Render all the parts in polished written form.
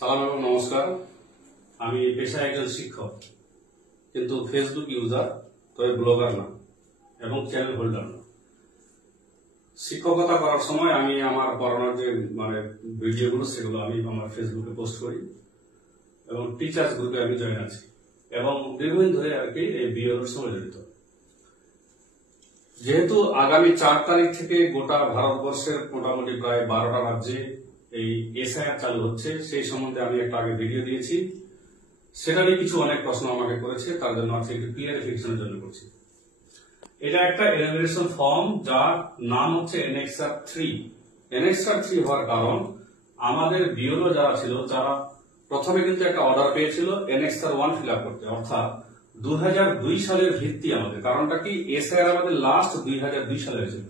সালাম এবং নমস্কার। আমি পেশায় একজন শিক্ষক, কিন্তু ফেসবুক ইউজার, তবে ব্লগার না এবং চ্যানেল হোল্ডার না। শিক্ষকতা করার সময় আমি আমার পড়ানোর যে ভিডিওগুলো সেগুলো আমি আমার ফেসবুকে পোস্ট করি এবং টিচার্স গ্রুপে আমি জয়েন আছি এবং দীর্ঘদিন ধরে আর কি এই বিএলওর সঙ্গে জড়িত। যেহেতু আগামী 4 তারিখ থেকে গোটা ভারতবর্ষের মোটামুটি প্রায় 12টা রাজ্যে এই এসআইআর চালু হচ্ছে, সেই সম্বন্ধে আমি একটা আগে ভিডিও দিয়েছি। সেটা নিয়ে কিছু অনেক প্রশ্ন আমাকে করেছে, তার জন্য আজকে একটু ক্লিয়ারিফিকেশনের জন্য করছি। এটা একটা এনুমারেশন ফর্ম, যার নাম হচ্ছে এনএক্সআর 3। এনএক্সআর 3 হওয়ার কারণ, আমাদের বিএলও যারা ছিল তারা প্রথমে কিন্তু একটা অর্ডার পেয়েছিল এনএক্সআর 1 ফিল আপ করতে, অর্থাৎ 2002 সালের ভিত্তি আমাদের। কারণটা কি, এসআইআর আমাদের লাস্ট 2002 সালে হয়েছিল।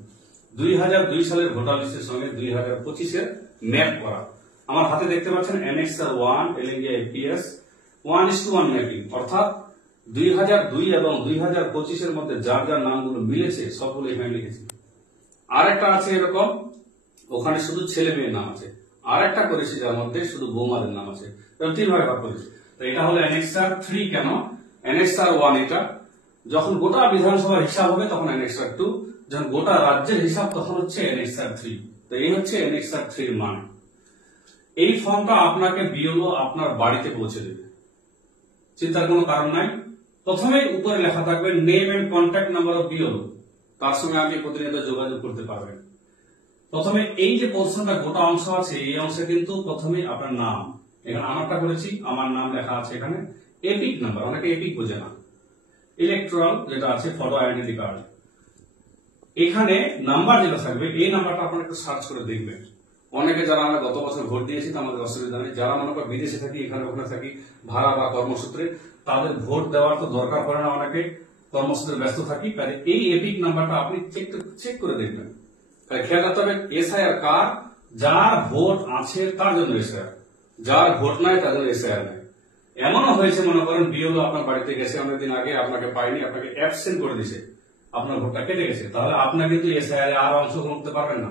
2002 সালের ভোটার লিস্টের সঙ্গে 2025-এর ম্যাপ করা। আমার হাতে দেখতে পাচ্ছেন এনএক্সআর 1 এলএনজিআই এপিএস 1:1 ম্যাপিং, অর্থাৎ 2002 এবং 2025-এর মধ্যে যার যার নামগুলো মিলেছে সবগুলো এখানে লিখেছি। আর একটা আছে এরকম, ওখানে শুধু ছেলে মেয়ের নাম আছে। আর একটা করেছি যার মধ্যে শুধু বৌমাদের নাম আছে। 3 ভাগে ভাগ করেছি। তো এটা হলো এনএক্সআর 3। কেন এনএক্সআর 1? এটা যখন গোটা বিধানসভার হিসাব হবে তখন এনএক্সআর 2, যখন গোটা রাজ্যের হিসাব তখন হচ্ছে এনএক্সআর 3। তো এই হচ্ছে এনএক্সআর 3-র মান। এই ফর্মটা আপনাকে বিএলও আপনার বাড়িতে পৌঁছে দেবে, চিন্তার কোনো কারণ নাই। প্রথমেই উপরে লেখা থাকবে name and contact number of BLO, তার সঙ্গে আপনি প্রতিনিয়ত যোগাযোগ করতে পারবেন। প্রথমে এই যে পোর্শনটা গোটা অংশ আছে, এই অংশে কিন্তু প্রথমেই আপনার নাম, এখানে আমারটা করেছি, আমার নাম লেখা আছে এখানে। এপিক নাম্বার, অনেকে এপিক বোঝে না। ইলেকট্রাল যেটা আছে, ফটো আইডেন্টি কার্ড, এখানে নাম্বার যেটা থাকবে, এই নাম্বারটা আপনারা একটু সার্চ করে দেখবেন। অনেকে যারা আমরা গত বছর ভোট দিয়েছি আমাদের অসুবিধা নেই, যারা মনে করেন বিদেশে থাকি, এখানে ওখানে থাকি ভাড়া বা কর্মসূত্রে, তাদের ভোট দেওয়ার তো দরকার পড়ে না, অনেকে কর্মসূত্রে ব্যস্ত থাকি। তাহলে এই এপিক নাম্বারটা আপনি চেক করে দেখবেন। তাহলে খেয়াল রাখতে হবে এসআইআর কার, যার ভোট আছে তার জন্য এসআইআর, যার ভোট নাই তার জন্য এসআইআর নাই। এমনও হয়েছে মনে করেন বিএলও আপনার বাড়িতে গেছে অনেকদিন আগে, আপনাকে পাইনি, আপনাকে অ্যাবসেন্ট করে দিয়েছে, আপনার ভোটটা কেটে গেছে, তাহলে আপনি কিন্তু এসআইআর আর অংশগ্রহণ করতে পারবেন না,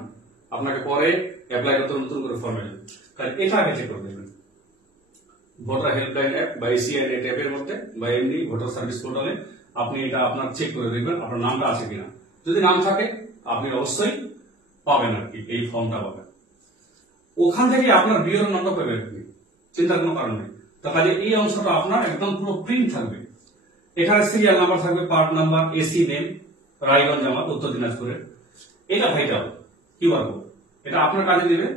আপনাকে পরে অ্যাপ্লাই করতে নতুন করে ফর্মে যাবে। তাহলে এটা আগে চেক করে দেবেন। ভোটার হেল্পলাইন অ্যাপ বা এসিআই নেট অ্যাপের মধ্যে বা এমনি ভোটার সার্ভিস পোর্টালে আপনি এটা আপনার চেক করে দেখবেন আপনার নামটা আছে কিনা। যদি নাম থাকে আপনি অবশ্যই পাবেন আর কি, এই ফর্মটা পাবেন। ওখান থেকে আপনার বিএলও নাম্বার পাবেন আপনি, চিন্তার কোনো কারণ নেই। তো কাজে এই অংশটা আপনার একদম পুরো প্রিন্ট থাকবে। এখানে সিরিয়াল নাম্বার থাকবে, part number, AC name, Raiganj জামাত, উত্তর দিনাজপুরের। এটা ভাইটাল কিউআর কোড, এটা আপনার কাজে দিবে।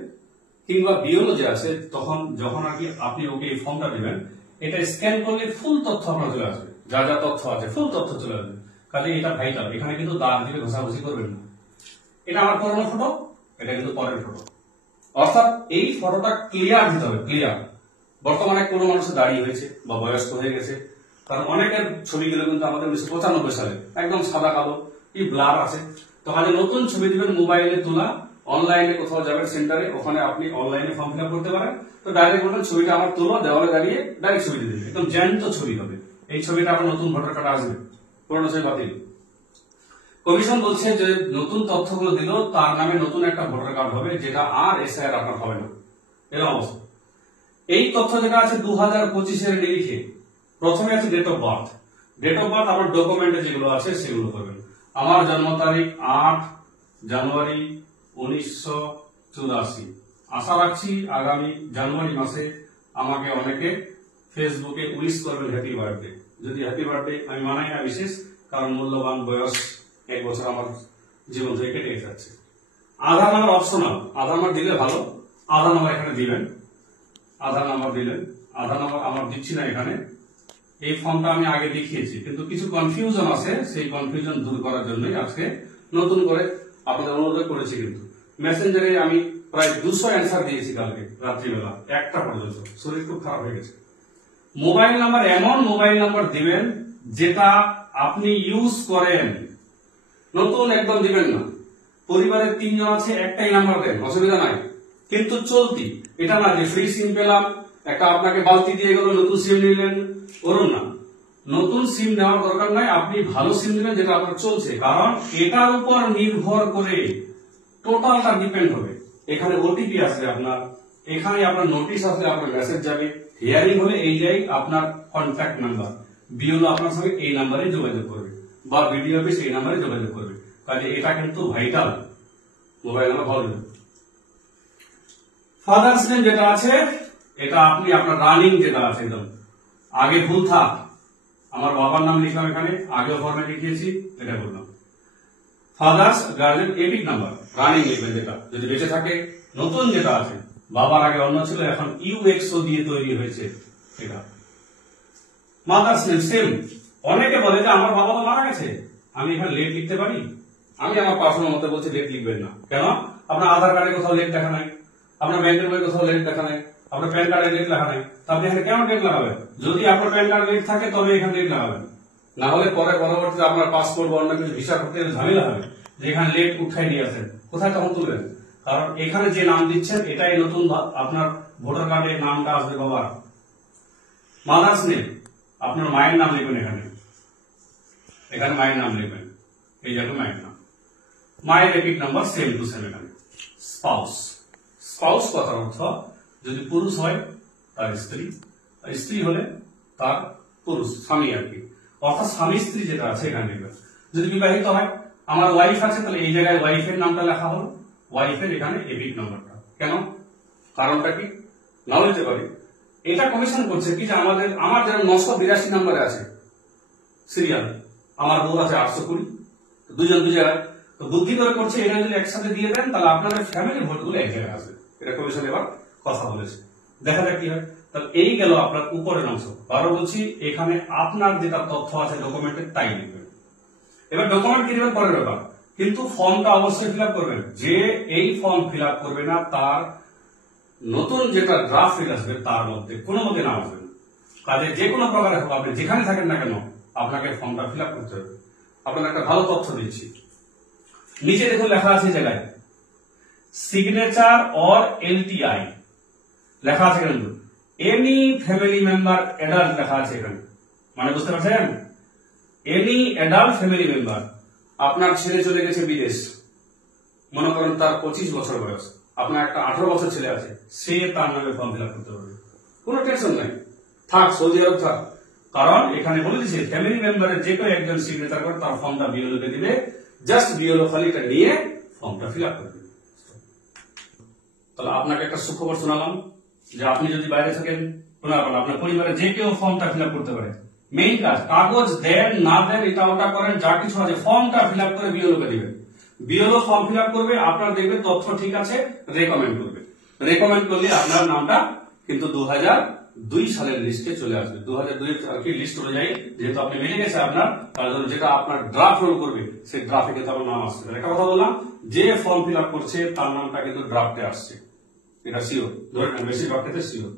কিংবা বিএলও যে আছে, তখন যখন আর কি আপনি ওকে এই ফর্মটা দেবেন, এটা স্ক্যান করলে ফুল তথ্য আপনার চলে আসবে, যা যা তথ্য আছে ফুল তথ্য চলে আসবে। কাজে এটা ভাইটাল, এখানে কিন্তু দাগ দিয়ে ঘষাঘষি করবেন না। এটা আমার পুরোনো ফটো, এটা কিন্তু পরের ফটো, অর্থাৎ এই ফটোটা ক্লিয়ার দিতে হবে, ক্লিয়ার। বর্তমানে কোনো মানুষের দাঁড়িয়ে হয়েছে বা বয়স্ক হয়ে গেছে, কারণ অনেকের ছবিগুলো কিন্তু আমাদের 1995 সালে একদম সাদা কালো, কি ব্লার আছে। তো কাজে নতুন ছবি দিবেন, মোবাইলে তোলা, অনলাইনে কোথাও যাবেন সেন্টারে, ওখানে আপনি অনলাইনে ফর্ম ফিল আপ করতে পারেন। তো ডাইরেক্ট বলবেন ছবিটা আমার তোলো, দেওয়ালে দাঁড়িয়ে ডাইরেক্ট ছবি দিয়ে দেবেন, একদম জ্যান্ত ছবি হবে। এই ছবিটা আবার নতুন ভোটার কার্ড আসবে, পুরোনো ছবি বাতিল। কমিশন বলছে যে নতুন তথ্যগুলো দিলেও তার নামে নতুন একটা ভোটার কার্ড হবে, যেটা আর এসআইআর আপনার হবে না, এরকম অবস্থা। এই তথ্য যেটা আছে 2025-এর নিরিখে, প্রথমে আছে date of birth. Date of birth আমার ডকুমেন্টে যেগুলো আছে সেগুলো করবেন। আমার জন্ম তারিখ 8 জানুয়ারি 1984। আশা রাখছি আগামী জানুয়ারি মাসে আমাকে অনেকে ফেসবুকে উইশ করবেন হ্যাপি বার্থডে। যদি হ্যাপি বার্থডে আমি মানাই না বিশেষ, কারণ মূল্যবান বয়স 1 বছর আমার জীবন থেকে কেটে যাচ্ছে। আধার নাম্বার অপশনাল, আধার নাম্বার দিলে ভালো, আধার নাম্বার এখানে দিবেন। আধার নাম্বার দিলেন, আধার নাম্বার আমার দিচ্ছি না এখানে। এই ফর্মটা আমি আগে দেখিয়েছি, কিন্তু কিছু কনফিউশন আছে, সেই কনফিউশন দূর করার জন্যই আজকে নতুন করে আপনাদের অনুরোধ করেছি। কিন্তু মেসেঞ্জারে আমি প্রায় 200 অ্যান্সার দিয়েছি কালকে রাত্রিবেলা 1টা পর্যন্ত, শরীর খুব খারাপ হয়ে গেছে। মোবাইল নাম্বার, এমন মোবাইল নাম্বার দিবেন যেটা আপনি ইউজ করেন, নতুন একদম দিবেন না। পরিবারের 3 জন আছে, একটাই নাম্বার দেন, অসুবিধা নাই, কিন্তু চলতি। এটা না যে ফ্রি সিম পেলাম, একটা আপনাকে বালতি দিয়ে গেল, নতুন সিম নিলেন, ওরম না। নতুন সিম নেওয়ার দরকার নাই, আপনি ভালো সিম নেবেন যেটা আপনার চলছে, কারণ এটার উপর নির্ভর করে টোটালটা ডিপেন্ড হবে। এখানে ওটিপি আসবে আপনার, এখানে আপনার নোটিশ আসলে আপনার মেসেজ যাবে, হিয়ারিং হলে এই যাই আপনার কন্ট্যাক্ট নাম্বার, বিএলও আপনার সঙ্গে এই নাম্বারে যোগাযোগ করবে বা বিডিও অফিস এই নাম্বারে যোগাযোগ করবে। কাজে এটা কিন্তু ভাইটাল, মোবাইল নাম্বার ভালো। ফাদার্স নেম যেটা আছে এটা আপনি আপনার রানিং যেটা আছে একদম আগে ভুল থাক, আমার বাবার নাম লিখলাম এখানে, আগেও ফর্মে লিখিয়েছি, এটা করলাম। Father's guardian epic number running লিখবেন, যেটা যদি বেঁচে থাকে। নতুন যেটা আছে বাবার আগে অন্য ছিল, এখন ইউএক্সও দিয়ে তৈরি হয়েছে এটা। Mother's name same. অনেকে বলে যে আমার বাবা তো মারা গেছে, আমি এখানে লেট লিখতে পারি। আমি আমার পার্সোনাল মতে বলছি লেট লিখবেন না। কেন? আপনার আধার কার্ডে কোথাও লেট দেখা নাই, আপনার ব্যাংকের বইয়ে কোথাও লেট দেখা নাই, আপনার প্যান কার্ডে লেট লেখা নাই, আপনি এখানে কেন লেট লাগাবেন? যদি আপনার প্যান কার্ড লেট থাকে তবে এখানে লেট লাগাবেন, না হলে পরে পরবর্তীতে আপনার পাসপোর্ট বা অন্য কিছু ভিসা করতে ঝামেলা হবে যে এখানে লেট উঠাই নিয়ে আসেন, কোথায় তখন তুলবেন? কারণ এখানে যে নাম দিচ্ছেন এটাই নতুন, আপনার ভোটার কার্ডে নামটা আসবে বাবার। মাদার্স নেম আপনার মায়ের নাম লিখবেন, এখানে মায়ের নাম লিখবেন, এই জায়গায় মায়ের নাম। মায়ের epic number same to same এখানে। স্পাউস, স্পাউস কথার অর্থ যদি পুরুষ হয় তার স্ত্রী, আর স্ত্রী হলে তার পুরুষ স্বামী আর কি, অর্থাৎ স্বামী স্ত্রী যেটা আছে এখানে লিখবেন। যদি বিবাহিত হয়, আমার ওয়াইফ আছে, তাহলে এই জায়গায় ওয়াইফের নামটা লেখা হলো, ওয়াইফের এখানে এপিক নাম্বারটা। কেন? কারণটা কি? না বলতে পারি এটা কমিশন করছে কি যে আমার যেমন 982 নাম্বারে আছে সিরিয়াল, আমার বউ আছে 820, দুজন দুই জায়গায়, তো বুদ্ধি করে করছে এটা যদি একসাথে দিয়ে দেন তাহলে আপনাদের ফ্যামিলি ভোটগুলো এক জায়গায় আসবে। এটা কমিশন এবার কথা বলেছে, দেখা যাক কি হয়। তাহলে এই গেল আপনার উপরের অংশ। আরো বলছি এখানে আপনার যেটা তথ্য আছে ডকুমেন্টে তাই লিখবেন। এবার ডকুমেন্ট কি দেবেন পরের ব্যাপার, কিন্তু ফর্মটা অবশ্যই ফিল আপ করবেন। যে এই ফর্ম ফিল আপ করবে না তার নতুন যেটা ড্রাফট ফিল আসবে তার মধ্যে কোনো মতে নাম আসবে না। কাজে যে কোনো প্রকারে হোক আপনি যেখানে থাকেন না কেন আপনাকে ফর্মটা ফিল আপ করতে হবে। আপনার একটা ভালো তথ্য দিচ্ছি, নিচে দেখুন লেখা আছে জায়গায় সিগনেচার অর এলটিআই লেখা আছে, কিন্তু এনি ফ্যামিলি মেম্বার অ্যাডাল্ট লেখা আছে এখানে, মানে বুঝতে পারছেন? Any adult family member. আপনার ছেলে চলে গেছে বিদেশ, মনে করেন তার 25 বছর বয়স, আপনার একটা 18 বছর ছেলে আছে, সে তার নামে ফর্ম ফিল আপ করতে পারবে, কোনো টেনশন নাই, থাক সৌদি আরব থাক। কারণ এখানে বলে দিচ্ছে ফ্যামিলি মেম্বারের যে কেউ একজন সিগনেচার করে তার ফর্মটা বিএলওকে দিলে, জাস্ট বিএলও খালি এটা নিয়ে ফর্মটা ফিল আপ করবে। তাহলে আপনাকে একটা সুখবর শোনালাম যে আপনি যদি বাইরে থাকেন, আপনার পরিবারে যে কেউ ফর্মটা ফিল আপ করতে পারে। মেইন কাজ কাগজ দেন না দেন এটা ওটা করেন, যা কিছু আছে ফর্মটা ফিল আপ করে বিএলওকে দিবেন। বিএলও ফর্ম ফিল আপ করবে, আপনার দেখবে তথ্য ঠিক আছে, রেকমেন্ড করবে। রেকমেন্ড করলে আপনার নামটা কিন্তু 2002 সালের লিস্টে চলে আসবে। 2002 আর কি লিস্ট অনুযায়ী যেহেতু আপনি মিলে গেছে আপনার, তার জন্য যেটা আপনার ড্রাফট রোল করবে সেই ড্রাফটে কিন্তু আপনার নাম আসছে। একটা কথা বললাম, যে ফর্ম ফিল আপ করছে তার নামটা কিন্তু ড্রাফটে আসছে, এটা সিওর, ধরে নেন বেশি ড্রাফটেতে সিওর।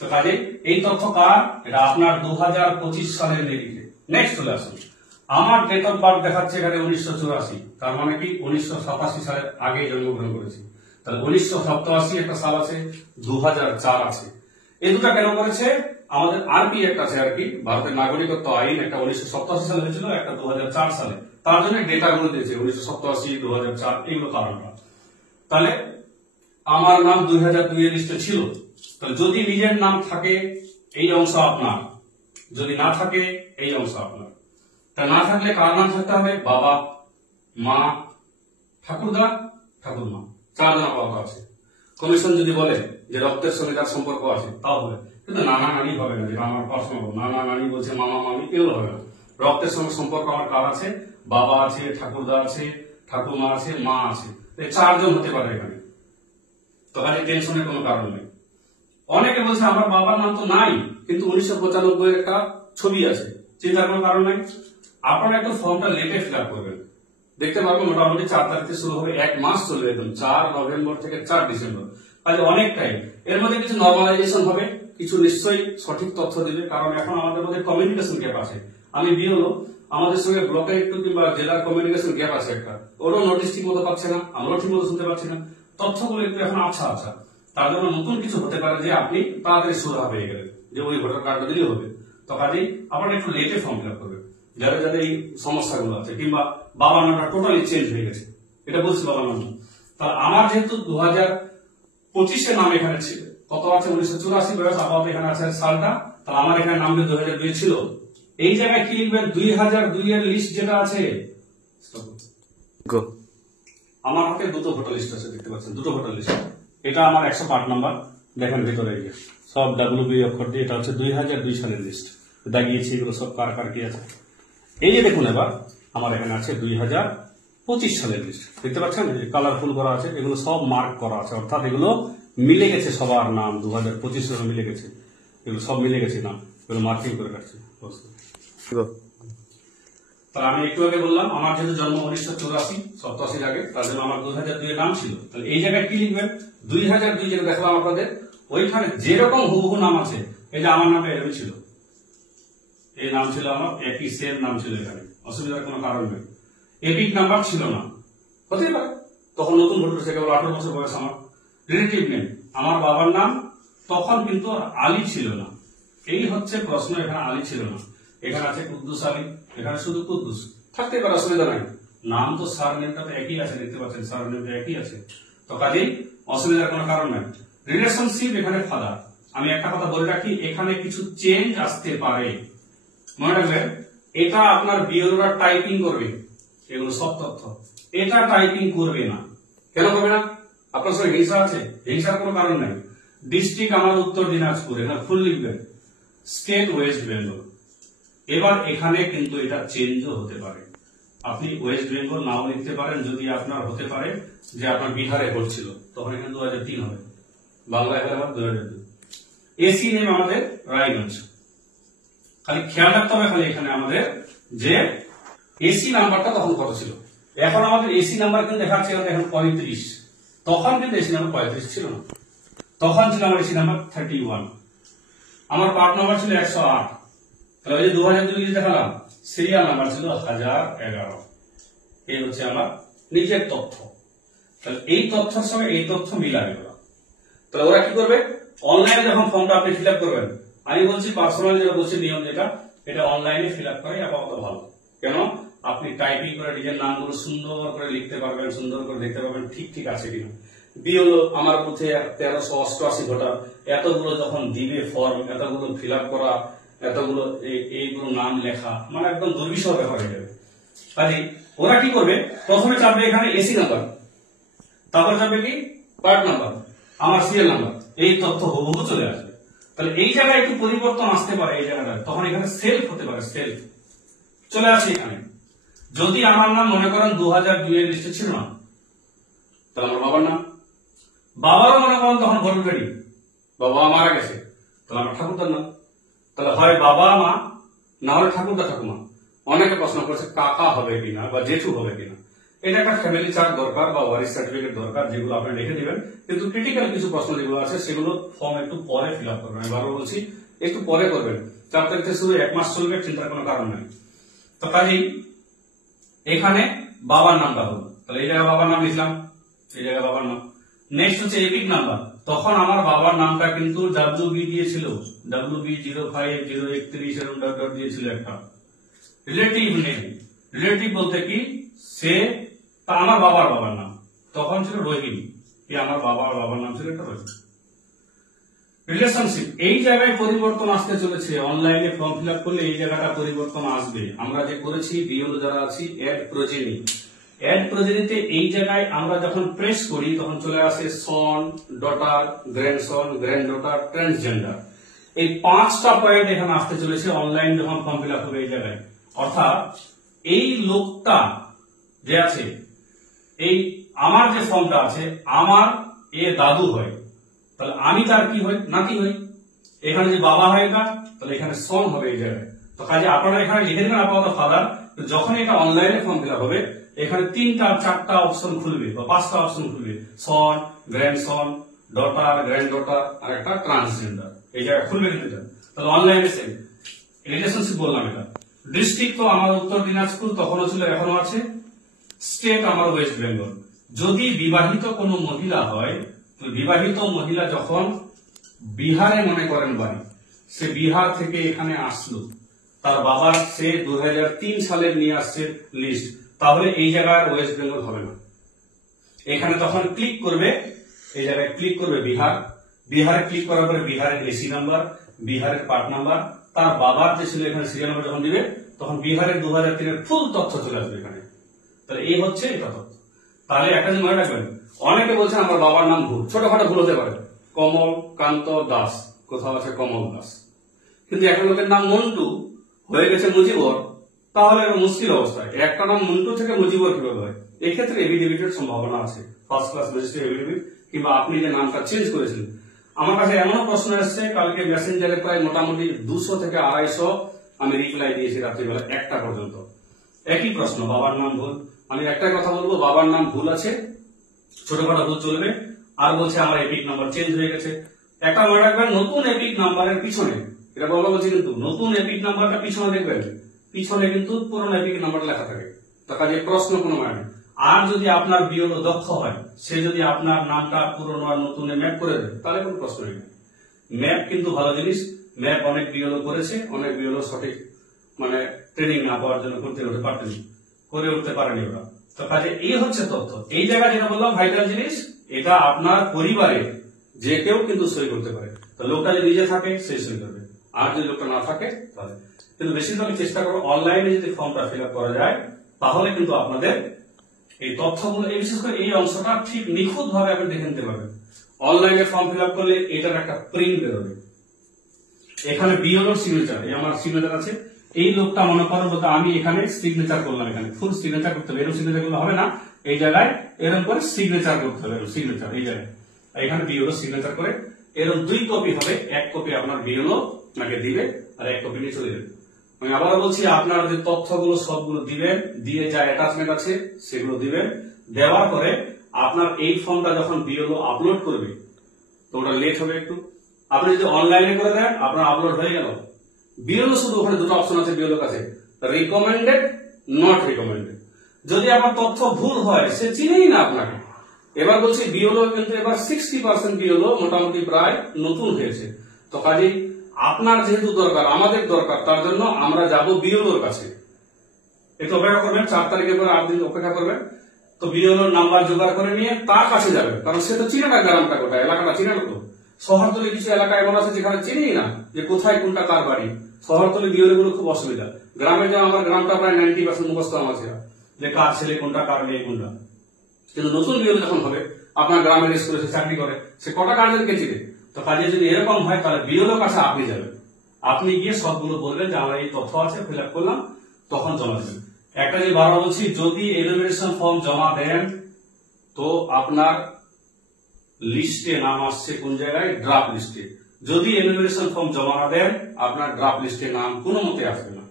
তো কাজে এই তথ্য কার? এটা আপনার 2025 সালের নিরিখে। নেক্সট চলে আসুন, আমার ডেট অফ বার্থ দেখাচ্ছে এখানে 1984, তার মানে কি 1987 সালের আগে জন্মগ্রহণ করেছি। তাহলে 1987 একটা সাল আছে, 2004 আছে। এই দুটা কেন করেছে? আমাদের আরপি একটা আছে আর কি, ভারতের নাগরিকত্ব আইন, একটা 1987 সালে হয়েছিল, একটা 2004 সালে, তার জন্য ডেটা গুলো দিয়েছে 1987, 2004, এইগুলো কারণটা। তাহলে আমার নাম 2002 এর লিস্টে ছিল, তাহলে যদি নিজের নাম থাকে এই অংশ আপনার, যদি না থাকে এই অংশ আপনার। তা না থাকলে কার নাম থাকতে হবে? বাবা, মা, ঠাকুরদা, ঠাকুরমা, 4 জন বাবা আছে। কমিশন যদি বলে যে রক্তের সঙ্গে যার সম্পর্ক আছে তাও হবে, কিন্তু নানা নানি হবে না, যেটা আমার পার্সোনাল। নানা নানি বলছে মামা মামি, এগুলো হবে না। রক্তের সঙ্গে সম্পর্ক আমার কার আছে? বাবা আছে, ঠাকুরদা আছে, ঠাকুরমা আছে, মা আছে, 4 জন হতে পারে এখানে। তো খালি টেনশনের কোনো কারণ নেই। অনেকে বলছে আমার বাবার নাম তো নাই, কিন্তু 1995 একটা ছবি আছে, চিন্তার কোনো কারণ নাই। আপনারা একটু ফর্মটা লেটে ফিল আপ করবেন, দেখতে পারবেন মোটামুটি 4 তারিখে শুরু হবে, 1 মাস চলবে, একদম 4 নভেম্বর থেকে 4 ডিসেম্বর। তাহলে অনেক টাইম। এর মধ্যে কিছু নর্মালাইজেশন হবে, কিছু নিশ্চয়ই সঠিক তথ্য দেবে, কারণ এখন আমাদের মধ্যে কমিউনিকেশন গ্যাপ আছে। আমি বিএলও, আমাদের সঙ্গে ব্লকের একটু কিংবা জেলার কমিউনিকেশন গ্যাপ আছে একটা, ওরও নোটিশ ঠিক মতো পাচ্ছে না, আমরাও ঠিক মতো শুনতে পাচ্ছি না, তথ্যগুলো একটু এখন আচ্ছা আচ্ছা। তার জন্য নতুন কিছু হতে পারে যে আপনি তাড়াতাড়ি সুরাহা পেয়ে গেলেন যে ওই ভোটার কার্ডটা দিলেই হবে। তো কাজেই আপনারা একটু লেটে ফর্ম ফিল আপ করবেন যাদের যাদের এই সমস্যাগুলো আছে, কিংবা বাবার নামটা টোটালি চেঞ্জ হয়ে গেছে, এটা বলছি বাবার নাম। তাহলে আমার যেহেতু 2025 নাম এখানে কত আছে 1984 বয়স, আপাতত এখানে আছে সালটা, তাহলে আমার এখানে নামবে 2002 ছিল। এই জায়গায় কি লিখবেন 2002 এর লিস্ট যেটা আছে, আমার হাতে দুটো ভোটার লিস্ট আছে, দেখতে পাচ্ছেন দুটো ভোটার লিস্ট। এটা আমার 108 নাম্বার, দেখেন ভিতরে এই যে সব ডাব্লিউবি অক্ষর দিয়ে, এটা হচ্ছে 2002 সালের লিস্ট দাগিয়েছি, এগুলো সব কার কার কি আছে। এই যে দেখুন এবার আমার এখানে আছে 2025 সালের লিস্ট, দেখতে পাচ্ছেন কালারফুল করা আছে, এগুলো সব মার্ক করা আছে, অর্থাৎ এগুলো মিলে গেছে, সবার নাম 2025 সালে মিলে গেছে, এগুলো সব মিলে গেছে নাম, এগুলো মার্কিং করে রাখছে। তাহলে আমি একটু আগে বললাম আমার যেহেতু জন্ম 1984-87 আগে, তার জন্য আমার 2002 এর নাম ছিল। তাহলে এই জায়গায় কি লিখবেন 2002 যেটা দেখলাম আপনাদের, ওইখানে যেরকম হুবহু নাম আছে, এই যে আমার নামে এরকম ছিল, এই নাম ছিল আমার, একই সেম নাম ছিল, এখানে অসুবিধার কোনো কারণ নেই। এপিক নাম্বার ছিল না, হতেই পারে তখন নতুন ভোটার হচ্ছে, কেবল 18 বছর বয়স আমার। রিলেটিভ নেম, আমার বাবার নাম তখন কিন্তু আলী ছিল না, এই হচ্ছে প্রশ্ন, এখানে আলী ছিল না, এখানে আছে কুদ্দুস আলী, এখানে শুধু কুদ্দুস, থাকতে পারে অসুবিধা নাই, নাম তো সার নেমটা তো একই আছে, দেখতে পাচ্ছেন সার নেমটা একই আছে, তো কাজেই অসুবিধার কোনো কারণ নাই। রিলেশনশিপ এখানে ফাদার, আমি একটা কথা বলে রাখি, এখানে কিছু চেঞ্জ আসতে পারে, মনে রাখবেন এটা আপনার বিওরা টাইপিং করবে, এগুলো সব তথ্য এটা টাইপিং করবে না। কেন করবে না? আপনার সঙ্গে হিংসা আছে? হিংসার কোনো কারণ নাই। ডিস্ট্রিক্ট আমার উত্তর দিনাজপুর, এখানে ফুল লিখবেন, স্টেট ওয়েস্ট বেঙ্গল। এবার এখানে কিন্তু এটা চেঞ্জও হতে পারে, আপনি ওয়েস্ট বেঙ্গল নাও লিখতে পারেন, যদি আপনার হতে পারে যে আপনার বিহারে ঘটছিল, তখন এখানে 2003 হবে, বাংলায় হলে আবার 2002। এসি নেম আমাদের রায়গঞ্জ, খালি খেয়াল রাখতে হবে খালি এখানে আমাদের যে এসি নাম্বারটা তখন কত ছিল। এখন আমাদের এসি নাম্বার কিন্তু দেখাচ্ছে এখন 35, তখন কিন্তু এসি নাম্বার 35 ছিল না, তখন ছিল আমার এসি নাম্বার 31, আমার পার্ট নাম্বার ছিল 108, তাহলে ওই যে 2002 দেখালাম, সিরিয়াল নাম্বার ছিল 1011। এই হচ্ছে আমার নিজের তথ্য, তাহলে এই তথ্যের সঙ্গে এই তথ্য মিলাবে ওরা। তাহলে ওরা কি করবে, অনলাইনে যখন ফর্মটা আপনি ফিল আপ করবেন, আমি বলছি পার্সোনাল যেটা বলছি নিয়ম যেটা, এটা অনলাইনে ফিল আপ করে আপাতত ভালো। কেন? আপনি টাইপিং করে নিজের নামগুলো সুন্দর করে লিখতে পারবেন, সুন্দর করে দেখতে পারবেন ঠিক ঠিক আছে কিনা। বি হলো আমার বুথে 1388 ভোটার, এতগুলো যখন দিবে ফর্ম, এতগুলো ফিল আপ করা, এতগুলো এইগুলো নাম লেখা, মানে একদম দুর্বিষহ ব্যাপার হয়ে যাবে। কাজে ওরা কি করবে, প্রথমে চাপবে এখানে এসি নাম্বার, তারপর চাপবে কি পার্ট নাম্বার, আমার সিরিয়াল নাম্বার, এই তথ্য হুবহু চলে আসবে। তাহলে এই জায়গায় একটু পরিবর্তন আসতে পারে, এই জায়গাটায় তখন এখানে সেলফ হতে পারে, সেলফ চলে আসে এখানে। যদি আমার নাম মনে করেন 2002 এর লিস্টে ছিল না, তাহলে আমার বাবার নাম, বাবারও মনে করেন তখন ভোটার গাড়ি, বাবা মারা গেছে, তাহলে আমার ঠাকুরদার নাম, তাহলে হয় বাবা মা, না হলে ঠাকুরদা ঠাকুমা। অনেকে প্রশ্ন করছে কাকা হবে কিনা বা জেঠু হবে কিনা, এটা একটা ফ্যামিলি চার্ট দরকার বা ওয়ারিশ সার্টিফিকেট দরকার, যেগুলো আপনি লিখে দিবেন। কিন্তু ক্রিটিক্যাল কিছু প্রশ্ন যেগুলো আছে সেগুলো ফর্ম একটু পরে ফিল আপ করবেন, আমি বারবার বলছি একটু পরে করবেন, 4 তারিখ থেকে শুরু 1 মাস চলবে, চিন্তার কোনো কারণ নাই। তো কাজেই এখানে বাবার নামটা হলো, তাহলে এই জায়গায় বাবার নাম লিখলাম, এই জায়গায় বাবার নাম। নেক্সট হচ্ছে এপিক নাম্বার, তখন আমার বাবার নামটা কিন্তু WB দিয়েছিল, WB 05031 এরকম ডট ডট দিয়েছিল একটা। রিলেটিভ নেম, রিলেটিভ বলতে কি সে আমার বাবার নাম, তখন ছিল রহিম, কি আমার বাবার নাম ছিল একটা রহিম। রিলেশনশিপ, এই জায়গায় পরিবর্তন আসতে চলেছে, অনলাইনে ফর্ম ফিল আপ করলে এই জায়গাটা পরিবর্তন আসবে। আমরা যে করেছি বিওলো যারা আছি অ্যাড প্রোজেনি, অ্যাড প্রোজেনিতে এই জায়গায় আমরা যখন প্রেস করি তখন চলে আসে সন, ডটার, গ্র্যান্ডসন, গ্র্যান্ডডটার, ট্রান্সজেন্ডার। এই 5টা পয়েন্ট এখানে আসতে চলেছে অনলাইন যখন ফর্ম ফিল আপ হবে এই জায়গায়। অর্থাৎ এই লোকটা যে আছে, এই আমার যে ফর্মটা আছে, আমার এ দাদু হয়, তাহলে আমি তার কি হই, নাতি হই। এখানে যে বাবা হয় এটা, তাহলে এখানে সন হবে এই জায়গায়। তো কাজে আপনারা এখানে লিখে দেবেন আপাতত ফাদার, যখন এটা অনলাইনে ফর্ম ফিল আপ হবে এখানে 3টা 4টা অপশন খুলবে বা 5টা অপশন খুলবে, সন, গ্র্যান্ডসন, ডটার, গ্র্যান্ডডটার আর একটা ট্রান্সজেন্ডার, এই জায়গায় খুলবে কিন্তু এটা। তাহলে অনলাইনে সেম রিলেশনশিপ বললাম এটা। ডিস্ট্রিক্ট তো আমার উত্তর দিনাজপুর, তখনও ছিল এখনো আছে। স্টেট আমার ওয়েস্ট বেঙ্গল। যদি বিবাহিত কোনো মহিলা হয়, বিবাহিত মহিলা যখন বিহারে মনে করেন বাড়ি, সে বিহার থেকে এখানে আসলো, তার বাবার সে 2003 সালের নিয়ে আসছে লিস্ট, তাহলে এই জায়গায় ওয়েস্ট বেঙ্গল হবে না। এখানে তখন ক্লিক করবে, এই জায়গায় ক্লিক করবে বিহার, বিহারে ক্লিক করার পরে বিহারের এসি নাম্বার, বিহারের পার্ট নাম্বার, তার বাবার যে ছিল এখানে সিরিয়াল নাম্বার যখন দিবে তখন বিহারের 2003-এর ফুল তথ্য চলে আসবে এখানে। তাহলে এই হচ্ছে এটা তথ্য। তাহলে একটা জিনিস মনে রাখবেন, অনেকে বলছেন আমার বাবার নাম ভুল, ছোটখাটো ভুল হতে পারে, কমল কান্ত দাস, কোথাও আছে কমল দাস, কিন্তু একটা লোকের নাম মন্টু হয়ে গেছে মুজিবর, তাহলে মুশকিল অবস্থায়। একটা নাম মন্টু থেকে মুজিবর কিভাবে হয়? এক্ষেত্রে এফিডেভিটের সম্ভাবনা আছে, ফার্স্ট ক্লাস রেজিস্ট্রি এফিডেভিট, কিংবা আপনি যে নামটা চেঞ্জ করেছিলেন। আমার কাছে এমন প্রশ্ন এসছে, কালকে মেসেঞ্জারে প্রায় মোটামুটি 200 থেকে 250 আমি রিপ্লাই দিয়েছি রাত্রিবেলা 1টা পর্যন্ত। একই প্রশ্ন, বাবার নাম ভুল। আমি একটাই কথা বলবো, বাবার নাম ভুল আছে, ছোটখাটো ভুল চলবে। আর বলছে আমার এপিক নাম্বার চেঞ্জ হয়ে গেছে। একটা মনে রাখবেন, নতুন এপিক নাম্বারের পিছনে, এটা বলা বলছি কিন্তু নতুন এপিক নাম্বারটা পিছনে দেখবেন, পিছনে কিন্তু পুরনো এপিক নাম্বার লেখা থাকে। তো কাজে প্রশ্ন কোনো মানে নেই। আর যদি আপনার বিওলো দক্ষ হয়, সে যদি আপনার নামটা পুরনো আর নতুনে ম্যাপ করে দেয়, তাহলে কোনো প্রশ্ন নেই। ম্যাপ কিন্তু ভালো জিনিস, ম্যাপ অনেক বিওলো করেছে, অনেক বিওলো সঠিক মানে ট্রেনিং না পাওয়ার জন্য করতে পারতেনি, করে উঠতে পারেনি ওরা। তো কাজে এই হচ্ছে তথ্য। এই জায়গায় যেটা বললাম ভাইটাল জিনিস, এটা আপনার পরিবারে যে কেউ কিন্তু সই করতে পারে। তো লোকটা যদি নিজে থাকে সে সই করবে, আর যদি লোকটা না থাকে তাহলে। কিন্তু বেশিরভাগ চেষ্টা করবো অনলাইনে যদি ফর্মটা ফিল আপ করা যায়, তাহলে কিন্তু আপনাদের এই তথ্যগুলো, এই বিশেষ করে এই অংশটা ঠিক নিখুঁত ভাবে আপনি দেখে নিতে পারবেন। অনলাইনে ফর্ম ফিল আপ করলে এটার একটা প্রিন্ট বেরোবে। এখানে বিওলোর সিগনেচার, এই আমার সিগনেচার আছে, এই লোকটা মনে করো বলতে আমি এখানে সিগনেচার করলাম, এখানে ফুল সিগনেচার করতে হবে, এরকম সিগনেচার করলে হবে না, এই জায়গায় এরকম করে সিগনেচার করতে হবে, সিগনেচার এই জায়গায়, এখানে বিওলো সিগনেচার করে এরকম 2 কপি হবে, 1 কপি আপনার বিওলো আপনাকে দিবে আর 1 কপি নিয়ে চলে যাবে। আমি আবারও বলছি, আপনারা যে তথ্যগুলো সবগুলো দিবেন, দিয়ে যা অ্যাটাচমেন্ট আছে সেগুলো দিবেন। দেওয়ার পরে আপনার এই ফর্মটা যখন বিওলো আপলোড করবে, তো ওটা লেট হবে একটু। আপনি যদি অনলাইনে করে দেন, আপনার আপলোড হয়ে গেল। বিওলো শুধু ওখানে 2টা অপশন আছে বিওলোর কাছে, রিকমেন্ডেড, নট রিকমেন্ডেড। যদি আপনার তথ্য ভুল হয়, সে চিনেই না আপনাকে। এবার বলছি বিওলো কিন্তু এবার 60% বিওলো মোটামুটি প্রায় নতুন হয়েছে। তো কাজেই আপনার যেহেতু দরকার, আমাদের দরকার, তার জন্য আমরা যাব বিওলোর কাছে। একটু অপেক্ষা করবেন, 4 তারিখের পরে 8 দিন অপেক্ষা করবেন। তো বিওলোর নাম্বার জোগাড় করে নিয়ে তার কাছে যাবেন, কারণ সে তো চিনে না গ্রামটা কোথায়, এলাকাটা চিনে না। তো শহরতলি কিছু এলাকা এমন আছে যেখানে চিনি না যে কোথায় কোনটা কার বাড়ি। শহরতলি বিওলো গুলো খুব অসুবিধা। গ্রামে যেমন আমার গ্রামটা প্রায় 90% মুখস্থ আমার ছিল, যে কার ছেলে কোনটা, কার মেয়ে কোনটা। কিন্তু নতুন বিওলো যখন হবে, আপনার গ্রামের স্কুলে সে চাকরি করে, সে কটা গার্জেনকে চিনে। তো কাজে যদি এরকম হয়, তাহলে বিওলোর কাছে আপনি যাবেন, আপনি গিয়ে সবগুলো বলবেন যে আমার এই তথ্য আছে, ফিল আপ করলাম, তখন জমা দেবেন। একটা যে বারবার বলছি, যদি এনুমারেশন ফর্ম জমা দেন, তো আপনার লিস্টে নাম আসছে কোন জায়গায়, ড্রাফট লিস্টে। যদি এনুমারেশন ফর্ম জমা না দেন, আপনার ড্রাফট লিস্টে নাম কোনো মতে আসবে না।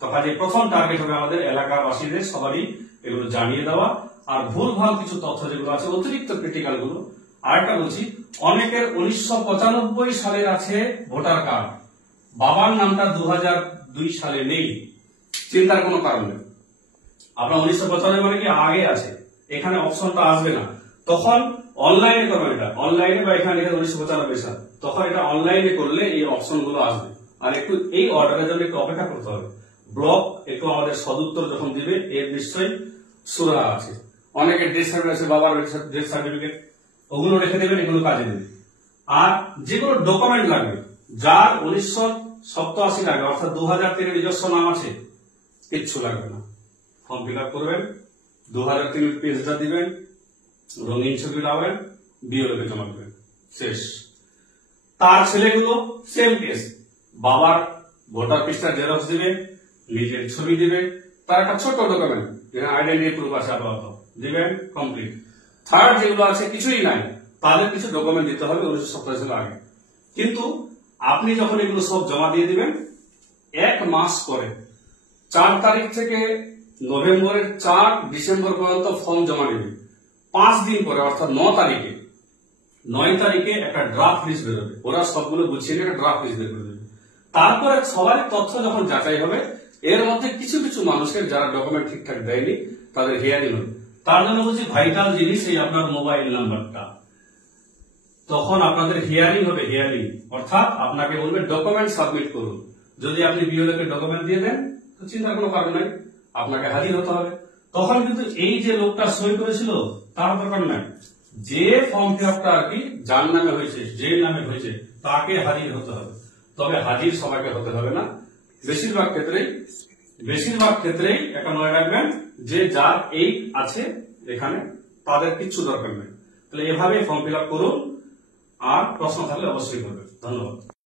তো কাজে প্রথম টার্গেট হবে আমাদের এলাকাবাসীদের সবারই এগুলো জানিয়ে দেওয়া। আর ভুলভাল কিছু তথ্য যেগুলো আছে, অতিরিক্ত ক্রিটিক্যাল গুলো। আরেকটা বলছি, অনেকের 1995 সালের আছে ভোটার কার্ড, বাবার নামটা 2002 সালে নেই, চিন্তার কোনো কারণ নেই। আপনার 1995 মানে কি আগে আছে, এখানে অপশনটা আসবে না। তখন অনলাইনে করবেন, এটা অনলাইনে, বা এখানে 1995 সাল, তখন এটা অনলাইনে করলে এই অপশন গুলো আসবে। আর একটু এই অর্ডারের জন্য একটু অপেক্ষা করতে হবে। ব্লক একটু আমাদের সদুত্তর যখন দিবে, এর নিশ্চয়ই সুরাহা আছে। অনেকের ডেথ সার্টিফিকেট আছে, বাবার ডেথ সার্টিফিকেট, ওগুলো রেখে দেবেন, এগুলো কাজে দেবে। আর যেগুলো ডকুমেন্ট লাগবে, যার 1987 লাগে, অর্থাৎ 2003 নিজস্ব নাম আছে, কিচ্ছু লাগবে না। ফর্ম ফিল আপ করবেন, 2003 পেজটা দিবেন, রঙিন ছবি লাগাবেন, বিওলোকে জমা দেবেন, শেষ। তার ছেলেগুলো সেম কেস, বাবার ভোটার পৃষ্ঠার জেরক্স দিবে, নিজের ছবি দিবে, তার একটা ছোট্ট ডকুমেন্ট, আইডেন্টিটি প্রুফ আছে আপাতত, দিবেন, কমপ্লিট। থার্ড যেগুলো আছে কিছুই নাই, তাদের কিছু ডকুমেন্ট দিতে হবে 1987 সালের আগে। কিন্তু আপনি যখন এগুলো সব জমা দিয়ে দিবেন, 1 মাস পরে 4 তারিখ থেকে নভেম্বরের 4 ডিসেম্বর পর্যন্ত ফর্ম জমা নেবে। 5 দিন পরে, অর্থাৎ 9 তারিখে একটা ড্রাফট লিস্ট বেরোবে। ওরা সবগুলো গুছিয়ে নিয়ে একটা ড্রাফট লিস্ট বের করে দেবে। তারপরে সবার তথ্য যখন যাচাই হবে, এর মধ্যে কিছু কিছু মানুষের যারা ডকুমেন্ট ঠিকঠাক দেয়নি, তাদের হিয়ারিং হবে। তার জন্য বলছি ভাইটাল জিনিস এই আপনার মোবাইল নাম্বারটা। তখন আপনাদের হিয়ারিং হবে, হিয়ারিং অর্থাৎ আপনাকে বলবে ডকুমেন্ট সাবমিট করুন। যদি আপনি বিওলোকে ডকুমেন্ট দিয়ে দেন, তো চিন্তার কোনো কারণ নাই, আপনাকে হাজির হতে হবে। তখন কিন্তু এই যে লোকটা সই করেছিল তার দরকার নাই, যে ফর্ম ফিল আপটা আর কি যার নামে হয়েছে, যে নামে হয়েছে তাকে হাজির হতে হবে। তবে হাজির সবাইকে হতে হবে না, বেশিরভাগ ক্ষেত্রেই একটা মনে রাখবেন যে যার এই আছে এখানে তাদের কিচ্ছু দরকার নেই। তাহলে এভাবে ফর্ম ফিল আপ করুন, আর প্রশ্ন থাকলে অবশ্যই করবেন। ধন্যবাদ।